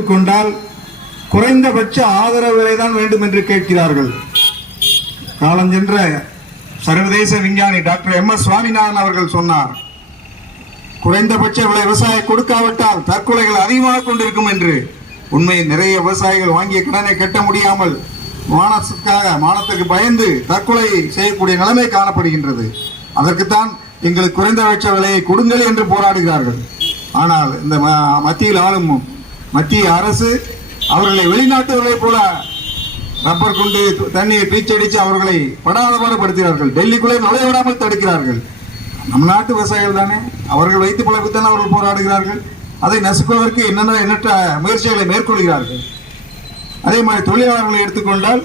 கொண்டால் குறைந்தபட்ச ஆதரவு விலைதான் வேண்டும் என்று கேட்கிறார்கள். காலஞ்சென்ற சர்வதேச விஞ்ஞானி டாக்டர் எம் எஸ் சுவாமிநாதன் அவர்கள் சொன்னார் குறைந்தபட்ச விலை விவசாய கொடுக்காவிட்டால் தற்கொலைகள் அதிகமாக கொண்டிருக்கும் என்று. உண்மை நிறைய விவசாயிகள் வாங்கிய கடனை கட்ட முடியாமல் மானத்துக்காக மானத்துக்கு பயந்து தற்கொலை செய்யக்கூடிய நிலைமை காணப்படுகின்றது. அதற்குத்தான் எங்களுக்கு குறைந்தபட்ச விலையை கொடுங்கள் என்று போராடுகிறார்கள். ஆனால் இந்த ம- மத்தியில் ஆளும் மத்திய அரசு அவர்களை வெளிநாட்டவர்களைப் போல ரப்பர் கொண்டு தண்ணீர் பீச்சடித்து அவர்களை படாத பாடுபடுத்துகிறார்கள் டெல்லிக்குள்ளே நுழைய விடாமல் தடுக்கிறார்கள். நம் நாட்டு விவசாயிகள் தானே. அவர்கள் வைத்து பிழைப்புத்தானே அவர்கள் போராடுகிறார்கள். அதை நசுக்குவதற்கு என்னென்ன எண்ணற்ற முயற்சிகளை மேற்கொள்கிறார்கள்? அதே மாதிரி தொழிலாளர்களை எடுத்துக்கொண்டால்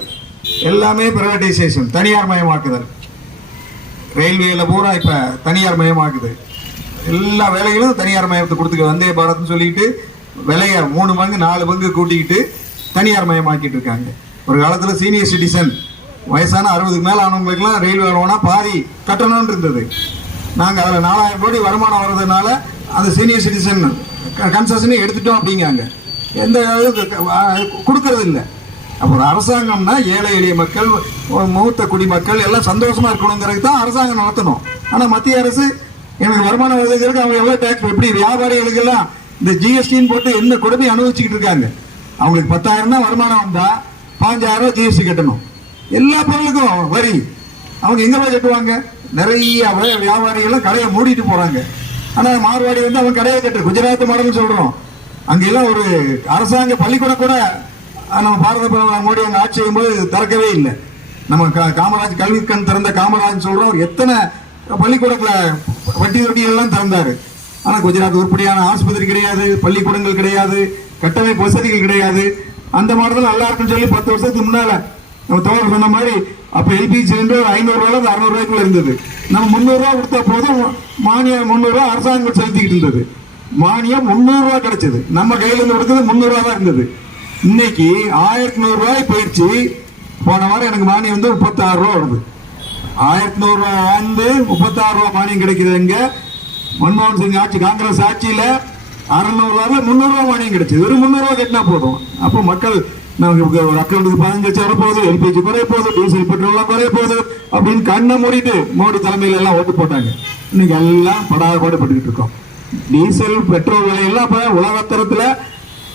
எல்லாமே பிரைவேட்டைசேஷன் தனியார் மயமாக்குதல். ரயில்வேல பூரா இப்போ தனியார் மயமாக்குது. எல்லா வேலைகளும் தனியார் மயத்தை கொடுத்துக்க வந்தே பாரத்னு சொல்லிட்டு விலைய மூணு பங்கு நாலு பங்கு கூட்டிக்கிட்டு தனியார் மயமாக்கிட்டு இருக்காங்க. ஒரு காலத்தில் சீனியர் சிட்டிசன் வயசான அறுபதுக்கு மேலே ஆனவங்களுக்குலாம் ரயில்வே போனா பாதி கட்டணம்னு இருந்தது. நாங்கள் அதில் நாலாயிரம் கோடி வருமானம் வர்றதுனால அந்த சீனியர் சிட்டிசன் கன்செஷனே எடுத்துட்டோம் அப்படிங்காங்க எந்த கொடுக்கறது இல்லை. அப்புறம் அரசாங்கம்னா ஏழை எளிய மக்கள் மூத்த குடிமக்கள் எல்லாம் சந்தோஷமா இருக்கணுங்கிறது தான் அரசாங்கம் நடத்தணும். ஆனால் மத்திய அரசு எனக்கு வருமானம் வருதுங்கிறதுக்கு அவங்க எவ்வளோ டேக்ஸ் எப்படி வியாபாரிகளுக்கெல்லாம் இந்த ஜிஎஸ்டின்னு போட்டு என்ன கொடுமையை அனுபவிச்சுக்கிட்டு இருக்காங்க? அவங்களுக்கு பத்தாயிரம் தான் வருமானம் வந்தா பாஞ்சாயிரம் ரூபா ஜிஎஸ்டி கட்டணும். எல்லா பொருளுக்கும் வரி. அவங்க எங்க போய் கட்டுவாங்க? நிறைய வியாபாரிகள்லாம் கடையை மூடிட்டு போறாங்க. ஆனா மார்வாடி வந்து அவங்க கடையை கட்டு குஜராத் மாடல்னு சொல்றோம். அங்கெல்லாம் ஒரு அரசாங்க பள்ளிக்கூடம் கூட நம்ம பாரத பிரதமர் மோடி அவங்க ஆட்சி செய்யும்போது திறக்கவே இல்லை. நம்ம கா- காமராஜ் கல்வி கண் திறந்த காமராஜ் சொல்றோம். எத்தனை பள்ளிக்கூடத்துல வட்டி வட்டிகள்லாம் திறந்தாரு. ஆனால் குஜராத் உருப்படியான ஆஸ்பத்திரி கிடையாது பள்ளிக்கூடங்கள் கிடையாது கட்டமைப்பு வசதிகள் கிடையாது. அந்த மாடல் நல்லா இருக்குன்னு சொல்லி பத்து வருஷத்துக்கு முன்னால நம்ம தோழர் சொன்ன மாதிரி அப்ப எல்பிஜி சிலிண்டர் ஒரு ஐநூறு ரூபாய் இருந்தது. நம்ம முந்நூறுரூவா கொடுத்தா போதும் மானியம் முந்நூறுரூவா அரசாங்கம் செலுத்திக்கிட்டு இருந்தது. மானியம் முந்நூறுரூவா கிடைச்சது. நம்ம கையிலேருந்து கொடுத்தது முந்நூறுரூவா தான் இருந்தது. இன்னைக்கு ஆயிரத்தி நூறுரூவாய் போயிடுச்சு. போன வாரம் எனக்கு மானியம் வந்து முப்பத்தாறு ரூபா வருது. ஆயிரத்தி நூறுரூவா வந்து முப்பத்தாறு ரூபா மானியம் கிடைக்குது எங்கே? மன்மோகன் சிங் ஆட்சி காங்கிரஸ் ஆட்சியில் அறுநூறு முந்நூறுரூவா முந்நூறு மானியம் கிடைச்சது. வெறும் முந்நூறு கட்டினா போதும். அப்போ மக்கள் நமக்கு ஒரு அக்கௌண்ட்டுக்கு பதினஞ்சு லட்சம் வரப்போகுது எல்பிஜி குறைய போகுது டீசல் பெட்ரோல்லாம் குறைய போகுது அப்படின்னு கண்ணை மூடிட்டு மோடி தலைமையில எல்லாம் ஓட்டு போட்டாங்க. இன்னைக்கு எல்லாம் படாத பாடுபட்டுக்கிட்டு இருக்கோம். டீசல் பெட்ரோல் விலையெல்லாம் இப்போ உலகத்தரத்தில்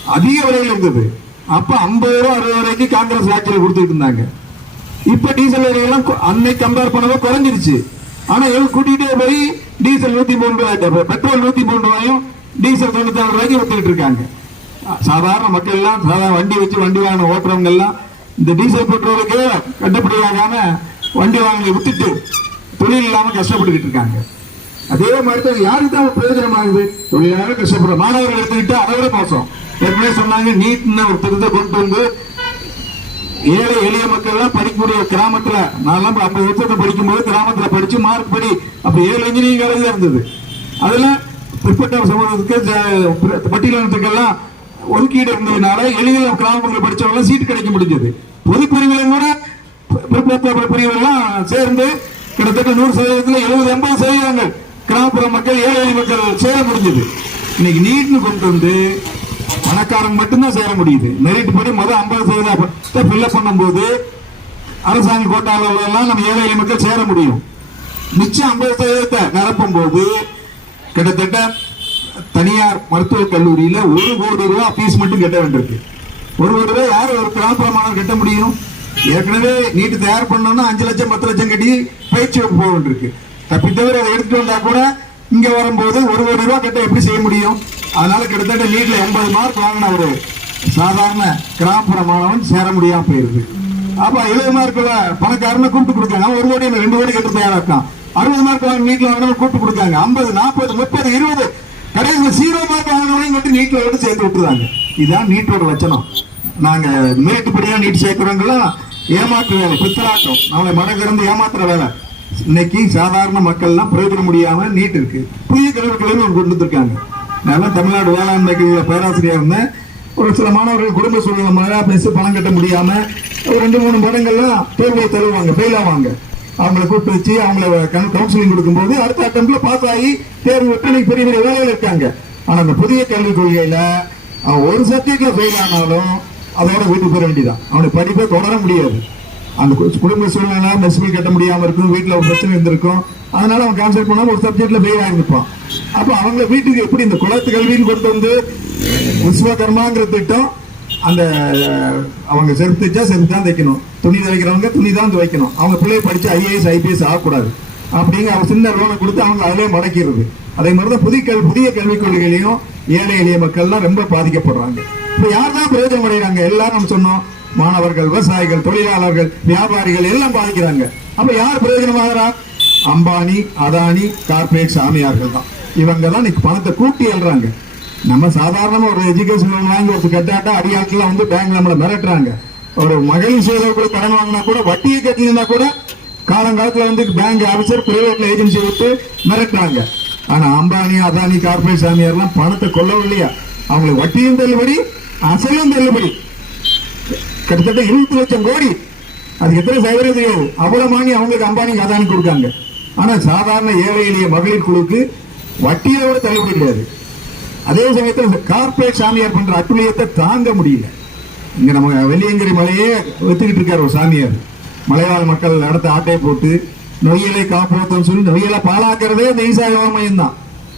அதிக விலையில் இருந்தது. அப்போ ஐம்பது ரூபா அறுபது ரூபாய்க்கு காங்கிரஸ் ஆட்சியில் கொடுத்துட்டு இருந்தாங்க. இப்போ டீசல் விலையெல்லாம் கொ- அன்னைக்கு கம்பேர் பண்ணவே குறைஞ்சிருச்சு. ஆனால் இவங்க கூட்டிகிட்டே போய் டீசல் நூத்தி மூணு ரூபாய் பெட்ரோல் நூத்தி மூணு ரூபாயும் டீசல் தொண்ணூத்தி நாலு ரூபாய்க்கு வித்துக்கிட்டு இருக்காங்க. சாதாரண மக்கள் எல்லாம் சாதாரண வண்டி வச்சு வண்டி வாங்கின ஓட்டுறவங்க எல்லாம் இந்த டீசல் பெட்ரோலுக்கு கட்டுப்படியாகாம வண்டி வாங்கி வித்துட்டு தொழில் இல்லாம கஷ்டப்பட்டுக்கிட்டு இருக்காங்க. அதே மாதிரி தான் யாருக்கு தான் பிரயோஜனமாகுது? தொழிலாளர் கஷ்டப்படுற மாணவர்கள் எடுத்துக்கிட்டு அதை விட மோசம். ஏற்கனவே சொன்னாங்க நீட்னு ஒரு திருத்த கொண்டு வந்து ஏழை எளிய மக்கள் எல்லாம் படிக்கக்கூடிய கிராமத்துல நான்லாம் ஐம்பது வருஷத்தை படிக்கும்போது கிராமத்துல படிச்சு மார்க் படி அப்ப ஏழு இன்ஜினியரிங் காலேஜ் இருந்தது. அதுல பிற்பட்ட சமூகத்துக்கு பட்டியலினத்துக்கெல்லாம் ஒதுக்கீடு இருந்ததுனால எளிதில் கிராமங்களில் படிச்சவங்க சீட் கிடைக்க முடிஞ்சது. பொது கூட பிற்பட்ட பிரிவுகள்லாம் சேர்ந்து கிட்டத்தட்ட நூறு சதவீதத்தில் எழுபது எண்பது சதவீதங்கள் கிராமப்புற மக்கள் ஏழை மக்கள் சேர முடிஞ்சது. இன்னைக்கு நீட்னு கொண்டு வந்து பணக்காரங்க மட்டும்தான் சேர முடியுது. மெரிட் படி முதல் ஐம்பது சதவீதம் ஃபில்அப் பண்ணும்போது அரசாங்க கோட்டாளர்கள் எல்லாம் நம்ம ஏழை எளிய மக்கள் சேர முடியும். மிச்சம் ஐம்பது சதவீதத்தை நிரப்பும் போது கிட்டத்தட்ட தனியார் மருத்துவக் கல்லூரியில ஒரு கோடி ரூபா ஃபீஸ் மட்டும் கட்ட வேண்டியிருக்கு. ஒரு கோடி ரூபாய் யார் ஒரு கிராமப்புறமானவர் கட்ட முடியும்? ஏற்கனவே நீட்டு தயார் பண்ணோம்னா அஞ்சு லட்சம் பத்து லட்சம் கட்டி பயிற்சி வகுப்பு போக வேண்டியிருக்கு. தப்பி தவிர அதை எடுத்துட்டு வந்தா கூட இங்க வரும்போது ஒரு கோடி ரூபா கட்ட எப்படி செய்ய முடியும்? அதனால கிட்டத்தட்ட நீட்ல எண்பது மார்க் வாங்கின ஒரு சாதாரண கிராமப்புற மாணவன் சேர முடியாம போயிருக்கு. அப்ப எழுபது மார்க்ல பணக்காரன கூப்பிட்டு கொடுக்காங்க. ஒரு கோடி ரெண்டு கோடி கட்டு தயாரா இருக்கான்? அறுபது மார்க் வாங்க நீட்ல வாங்கினவங்க கூப்பிட்டு கொடுக்காங்க. ஐம்பது நாற்பது முப்பது இருபது கடைசியில் ஜீரோ மார்க் வாங்கினவனையும் மட்டும் நீட்ல விட்டு சேர்த்து விட்டுறாங்க. இதுதான் நீட்டோட லட்சணம். நாங்க மேட்டுப்படியா நீட் சேர்க்கிறவங்களாம் ஏமாற்று வேலை பித்தராட்டம். நம்மளை மனதிறந்து ஏமாத்துற வேலை. இன்னைக்கு சாதாரண மக்கள்லாம் பிரயோஜனம் முடியாம நீட் இருக்கு. புதிய கல்விக் கொண்டு வந்திருக்காங்க. நான் தமிழ்நாடு வேளாண்மை கல்வியில பேராசிரியர் இருந்தேன். ஒரு சில மாணவர்கள் குடும்ப சூழ்நிலை மழை பேசி பணம் கட்ட முடியாம ஒரு ரெண்டு மூணு படங்கள்லாம் தேர்வை தருவாங்க ஃபெயில் ஆவாங்க. அவங்களை கூப்பிட்டு வச்சு அவங்கள கவுன்சிலிங் கொடுக்கும்போது அடுத்த அட்டம்ல பாஸ் ஆகி தேர்வு விட்டு பெரிய பெரிய வேலைகள் இருக்காங்க. ஆனா அந்த புதிய கல்விக் கொள்கையில அவன் ஒரு சப்ஜெக்ட்ல ஃபெயில் ஆனாலும் அதோட வீட்டுக்கு போக வேண்டியதான் அவனுக்கு படிப்பை தொடர முடியாது. அந்த குடும்ப சூழ்நிலை மெஸ்பில் கட்ட முடியாம இருக்கும் வீட்டில் ஒரு பிரச்சனை இருந்திருக்கும். அதனால அவன் கான்சென்ட் பண்ணாம ஒரு சப்ஜெக்ட்ல ஃபெயில் வாங்கிப்பான் அப்ப அவங்கள வீட்டுக்கு எப்படி இந்த குலத்து கல்வின்னு கொண்டு வந்து விஸ்வகர்மாங்கிற திட்டம் அந்த அவங்க செருப்பு தைச்சா தான் தைக்கணும். துணி துவைக்கிறவங்க துணி தான் துவைக்கணும். அவங்க பிள்ளைய படிச்சு ஐஏஎஸ் ஐபிஎஸ் ஆகக்கூடாது. அப்படிங்க அவங்க சின்ன லோனை கொடுத்து அவங்க அதிலே முடக்கிறது. அதே மாதிரி தான் புதிய கல் புதிய கல்விக் கொள்கைகளையும் ஏழை எளிய மக்கள்லாம் ரொம்ப பாதிக்கப்படுறாங்க. இப்போ யார் தான் பிரயோஜனம் அடைகிறாங்க? எல்லாரும் நம்ம சொன்னோம் மாணவர்கள் விவசாயிகள் தொழிலாளர்கள் வியாபாரிகள் எல்லாம் பாதிக்கிறாங்க. அப்போ யார் பிரயோஜனமாகறா? அம்பானி அதானி கார்ப்பரேட் சாமியார்கள் தான். இவங்க தான் இன்னைக்கு பணத்தை கூட்டி எழுறாங்க நம்ம சாதாரணமா ஒரு எஜுகேஷன் லோன் வாங்கி ஒரு கட்டாட்டா அடியாட்கள் வந்து பேங்க் நம்மளை மிரட்டுறாங்க. ஒரு மகளிர் சேவை கூட கடன் வாங்கினா கூட வட்டியை கட்டினா கூட காலங்காலத்துல வந்து பேங்க் ஆபீசர் பிரைவேட்ல ஏஜென்சி விட்டு மிரட்டுறாங்க. ஆனா அம்பானி அதானி கார்ப்பரேட் சாமியார்லாம் பணத்தை கொல்லவும் இல்லையா அவங்களுக்கு வட்டியும் தள்ளுபடி அசலும் தள்ளுபடி. கிட்டத்தட்ட இருபத்தி லட்சம் கோடி. அது எத்தனை சதவீதம் தெரியாது அவ்வளவு வாங்கி அவங்களுக்கு அம்பானி அதானி கொடுக்காங்க. ஆனா சாதாரண ஏழை எளிய மகளிர் குழுக்கு வட்டியை விட தள்ளுபடி கிடையாது. அதே சமயத்தில் கார்பரேட் கார்ப்பரேட் சாமியார் பண்ற அட்டுழியத்தை தாங்க முடியல. இங்க நம்ம வெள்ளியங்கிரி மலையே வித்துக்கிட்டு இருக்காரு ஒரு சாமியார். மலைவாழ் மக்கள் நடத்த ஆட்டை போட்டு நொய்யலை காப்போத்தம் சொல்லி நொய்யலை பாலாக்குறதே இந்த ஈசா யோக தான்.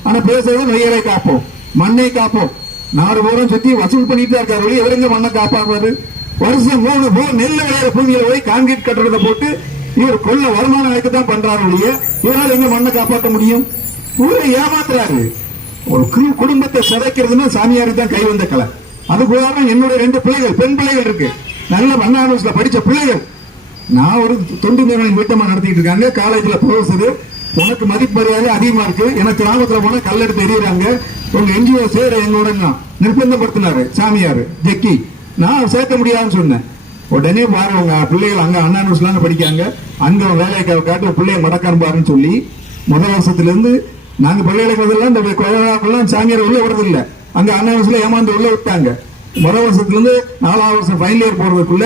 ஆனா பேசுறது நொய்யலை காப்போம் மண்ணை காப்போம். நாடு பூரம் சுத்தி வசூல் பண்ணிட்டு இருக்காரு. ஒழிய மண்ணை காப்பாடுவாரு வருஷம் மூணு மூணு நெல் விளையாட பூமியில போய் கான்கிரீட் கட்டுறதை போட்டு இவர் கொள்ள வருமானம் வைக்க தான் பண்றாரு இவரால் எங்க மண்ணை காப்பாற்ற முடியும்? ஊரை ஏமாத்துறாரு. ஒரு குரு குடும்பத்தை சிதைக்கிறதுன்னா சாமியாருக்கு தான் கை வந்த கலை. அதுக்கு உதாரணம் என்னுடைய ரெண்டு பிள்ளைகள் பெண் பிள்ளைகள் இருக்கு. நல்ல மன்னானூஸ்ல படிச்ச பிள்ளைகள். நான் ஒரு தொண்டு நிறுவனம் வீட்டமா நடத்திட்டு இருக்காங்க. காலேஜ்ல ப்ரொஃபசர் உனக்கு மதிப்பு மரியாதை அதிகமா இருக்கு. எனக்கு கிராமத்துல போனா கல்லெடுத்து எறிகிறாங்க. உங்க என்ஜிஓ சேர எங்களோட நிர்பந்தப்படுத்தினாரு சாமியார் ஜெக்கி. நான் சேர்க்க முடியாதுன்னு சொன்னேன். உடனே பாரு உங்க பிள்ளைகள் அங்க அண்ணா நியூஸ்லாம் படிக்காங்க அங்க வேலைக்கு காட்டு பிள்ளைய மடக்கான் பாருன்னு சொல்லி முதல் வருஷத்துல இருந்து நாங்க பல்கலைக்கழகத்துல இந்த கொலைவெல்லாம் சாமியார் உள்ள விடுறது இல்ல அங்க அண்ணா நியூஸ்ல ஏமாந்து உள்ள விட்டாங்க. முதல் வருஷத்துல இருந்து நாலாவது வருஷம் ஃபைனல் இயர் போறதுக்குள்ள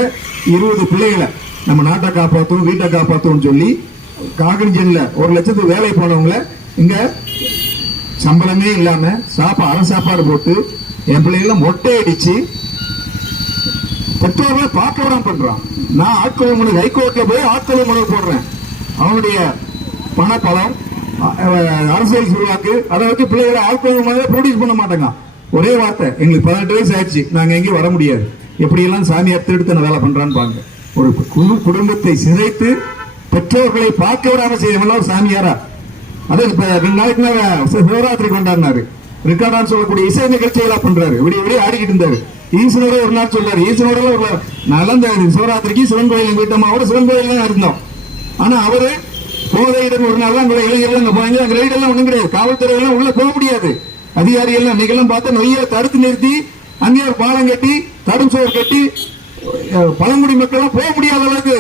இருபது பிள்ளைகளை நம்ம நாட்டை காப்பாற்றும் வீட்டை காப்பாற்றும்னு சொல்லி காகனிஜன்ல ஒரு லட்சத்துக்கு வேலை போனவங்கள இங்க சம்பளமே இல்லாம சாப்பா அரை சாப்பாடு போட்டு என் பிள்ளைகளை மொட்டை அடிச்சு பெற்றோர்களை பார்க்க விடாம பண்றான். நான் ஆட்கொலை மனு ஹைகோர்ட்ல போய் ஆட்கொலை மனு போடுறேன். அவனுடைய பணப்பலம் அரசியல் செல்வாக்கு அதை வச்சு பிள்ளைகளை ஆட்கொலை மனு ப்ரொடியூஸ் பண்ண மாட்டாங்க. ஒரே வார்த்தை எங்களுக்கு பதினெட்டு வயசு ஆயிடுச்சு நாங்க எங்கேயும் வர முடியாது. எப்படியெல்லாம் சாமியார் திருடுத்தன வேலை பண்றான்னு பாருங்க. ஒரு குழு குடும்பத்தை சிதைத்து பெற்றோர்களை பார்க்க விடாம செய்யவெல்லாம் சாமியாரா? அது இப்ப ரெண்டு நாளைக்கு மேல சிவராத்திரி கொண்டாடினாரு. ரிகார்டான்னு சொல்லக்கூடிய இசை நிகழ்ச்சிகளா பண்றாரு. விடிய விடிய ஆடிக்கிட்டு இருந்தாரு. ஈசனோட ஒரு நாள் சொல்றாரு. ஈஸ்வரோட ஒரு நல்ல சிவராத்திரிக்கு சிவன் கோயில் எங்க வீட்டம்மாவோட சிவன் கோயில் தான் இருந்தோம். ஆனா அவரு போதையிடம் ஒரு நாள் தான் அங்கே இளைஞர்கள் அங்க போவாங்க அங்க ரைடு எல்லாம் ஒண்ணும் கிடையாது. காவல்துறை எல்லாம் உள்ள போக முடியாது. அதிகாரிகள் எல்லாம் பார்த்தா நொய்யை தடுத்து நிறுத்தி அங்கேயே ஒரு பாலம் கட்டி தடும் சோறு கட்டி பழங்குடி மக்கள் எல்லாம் போக முடியாத அளவுக்கு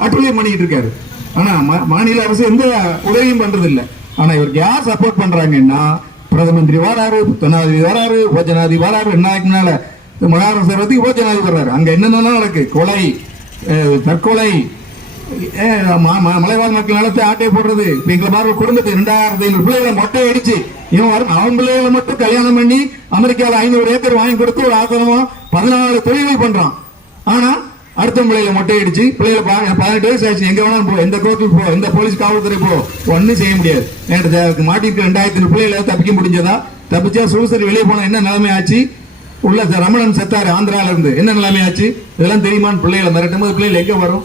அட்டுழியம் பண்ணிட்டு இருக்காரு. ஆனா மா- மாநில அரசு எந்த உதவியும் பண்றது இல்லை ஆனா இவருக்கு யார் சப்போர்ட் பண்றாங்கன்னா பிரதமந்திரி வராரு துணாதிபதி வராரு உபஜனாதிபதி வராரு என்ன நாளைக்குனால மகாராஷ்டிரா வந்து உபஜனாதிபதி வர்றாரு அங்கே என்னென்ன நடக்கு. கொலை தற்கொலை மலைவாழ் மக்கள் நிலத்தை ஆட்டை போடுறது. இப்போ எங்களை மாதிரி குடும்பத்தை ரெண்டாயிரத்தி ஐநூறு பிள்ளைகளை மொட்டை அடிச்சு இவன் வரும். அவன் பிள்ளைகளை மட்டும் கல்யாணம் பண்ணி அமெரிக்கால ஐநூறு ஏக்கர் வாங்கி கொடுத்து ஒரு ஆசிரமம் பதினாலு தொழில்கள் பண்றான். ஆனா அடுத்த பிள்ளைகளை மொட்டை அடிச்சு பிள்ளைகளை பதினெட்டு வயசு ஆச்சு. எங்க வேணாலும் போ எந்த கோர்ட்டுக்கு போ எந்த போலீஸ் காவல்துறை போ ஒன்றும் செய்ய முடியாது. என்கிட்ட மாட்டிருக்க ரெண்டாயிரத்தி ஐநூறு பிள்ளைகளை தப்பிக்க முடிஞ்சதா? தப்பிச்சா சுடுசரி வெளியே போனால் என்ன நிலைமை ஆச்சு? உள்ள ரமணன் செத்தாரு ஆந்திரால இருந்து என்ன நிலைமை ஆச்சு? இதெல்லாம் தெரியுமான்னு பிள்ளைகளை மிரட்டும் போது பிள்ளைகள் எங்க வரும்?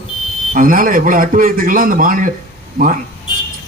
அதனால இவ்வளவு அட்டுவயத்துக்கெல்லாம் அந்த மாநில மா-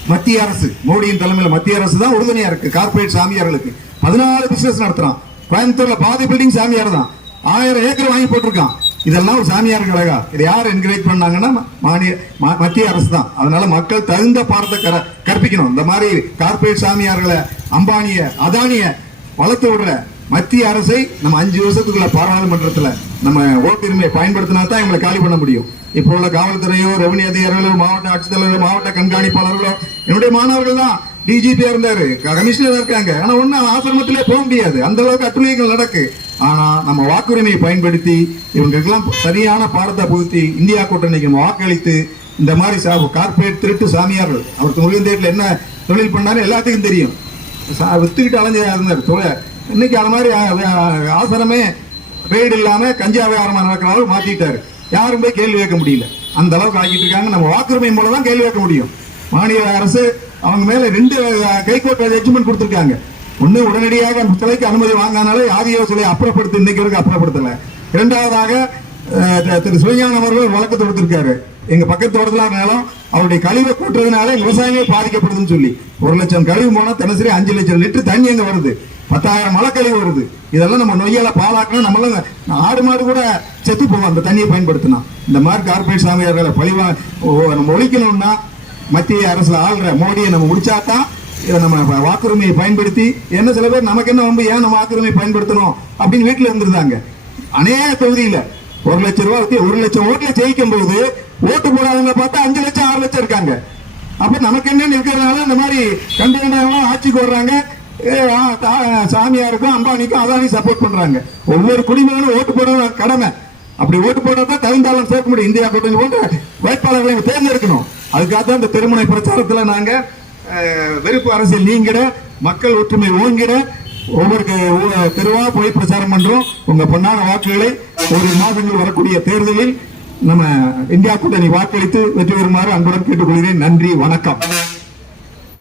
மத்திய அரசு மோடியின் தலைமையில் மத்திய அரசு தான் உறுதுணையா இருக்கு கார்ப்பரேட் சாமியார்களுக்கு. பதினாலு பிசினஸ் நடத்துறான். கோயம்புத்தூர்ல பாதி பில்டிங் சாமியார் தான். ஆயிரம் ஏக்கர் வாங்கி போட்டிருக்கான். இதெல்லாம் ஒரு சாமியார் கழகா இதை யார் என்கரேஜ் பண்ணாங்கன்னா மாநில ம- மத்திய அரசு தான். அதனால மக்கள் தகுந்த பாடத்தை கர- கற்பிக்கணும். இந்த மாதிரி கார்ப்பரேட் சாமியார்களை அம்பானிய அதானிய வளர்த்து விடுற மத்திய அரசை நம்ம அஞ்சு வருஷத்துக்குள்ள பாராளுமன்றத்தில் நம்ம ஓட்டுரிமையை பயன்படுத்தினா தான் இவங்களை காலி பண்ண முடியும். இப்போ உள்ள காவல்துறையோ ரெவன்யூ அதிகாரிகளோ மாவட்ட ஆட்சித்தலைவரோ மாவட்ட கண்காணிப்பாளர்களோ என்னுடைய மாணவர்கள் தான் டிஜிபியா இருந்தாரு. கமிஷனர் இருக்காங்க. ஆனா ஒன்னும் ஆசிரமத்திலே போக முடியாது. அந்த அளவுக்கு அட்டுழியங்கள் நடக்கு. ஆனா நம்ம வாக்குரிமையை பயன்படுத்தி இவங்களுக்கெல்லாம் சரியான பாடத்தை புகுத்தி இந்தியா கூட்டணிக்கு நம்ம வாக்களித்து இந்த மாதிரி சா- கார்ப்பரேட் திருட்டு சாமியார்கள். அவர் முருகந்தேட்டில் என்ன தொழில் பண்ணாரு எல்லாத்துக்கும் தெரியும். சா- வித்துக்கிட்டு அலைஞ்சா இருந்தார் தொழில் இன்னைக்கு அது மாதிரி அஹ், அஹ், ஆசனமே ரெய்டு இல்லாம கஞ்சா வியாபாரம் நடக்கிற அளவு மாத்திட்டாரு. யாரும் போய் கேள்வி கேட்க முடியல. அந்த அளவுக்கு ஆக்கிட்டு இருக்காங்க. நம்ம வாக்குரிமை மூலம் தான் கேள்வி கேட்க முடியும். மாநில அரசு அவங்க மேல ரெண்டு கைகோர்ட் ஜட்ஜ்மெண்ட் கொடுத்துருக்காங்க. ஒண்ணு உடனடியாக அந்த சிலைக்கு அனுமதி வாங்கினாலே ஆதியோ சிலையை அப்புறப்படுத்தி இன்னைக்கு வரைக்கும் அப்புறப்படுத்தல. இரண்டாவதாக திரு சிவஞானம் அவர்கள் வழக்கு தொடுத்திருக்காரு. எங்க பக்கத்து தோட்டத்தில் நிலம் அவருடைய கழிவை கூட்டுறதுனால விவசாயமே பாதிக்கப்படுதுன்னு சொல்லி. ஒரு லட்சம் கழிவு போனா தினசரி அஞ்சு லட்சம் லிட்டர் தண்ணி அங்க வருது? பத்தாயிரம் மழை கழிவு வருது. இதெல்லாம் நம்ம நொய்யால பாலாக்கணும். நம்மளாம் ஆடு மாடு கூட செத்து போவோம் அந்த தண்ணியை பயன்படுத்தினா. இந்த மாதிரி கார்பரேட் சாமியார்களை பழிவா ஓ- நம்ம ஒழிக்கணும்னா மத்திய அரசுல ஆள்ற மோடியை நம்ம முடிச்சாதான் இதை நம்ம வாக்குரிமையை பயன்படுத்தி என்ன சில பேர் நமக்கு என்ன வந்து ஏன் நம்ம வாக்குரிமையை பயன்படுத்தணும் அப்படின்னு வீட்டில் இருந்திருந்தாங்க. அநேக தொகுதியில் ஒரு லட்சம் ரூபாய்க்கு ஒரு லட்சம் ஓட்டுல ஜெயிக்கும் போது ஓட்டு போடாதவங்க பார்த்தா அஞ்சு லட்சம் ஆறு லட்சம் இருக்காங்க. அப்ப நமக்கு என்னன்னு இருக்கிறதுனால இந்த மாதிரி கண்டு கண்டவங்க ஆட்சிக்கு வர்றாங்க. ஏ, தா- சாமியாருக்கும் அம்பானிக்கும் அதானி சப்போர்ட் பண்றாங்க. ஒவ்வொரு குடிமகனும் ஓட்டு போட கடமை. அப்படி ஓட்டு போட்டா தகுந்தாலும் சேர்க்க முடியும் இந்தியா கூட்டணி போன்ற வேட்பாளர்களை தேர்ந்தெடுக்கணும். அதுக்காக தான் இந்த திருமண பிரச்சாரத்துல நாங்க வெறுப்பு அரசியல் நீங்கிட மக்கள் ஒற்றுமை ஓங்கிட ஒவ்வொரு தெருவா போய் பிரச்சாரம் பண்றோம். உங்க பொன்னான வாக்குகளை ஒரு மாதங்கள் வரக்கூடிய தேர்தலில் நம்ம இந்தியா கூட்டணி வாக்களித்து வெற்றி பெறுமாறு அன்புடன் கேட்டுக்கொள்கிறேன். நன்றி வணக்கம்.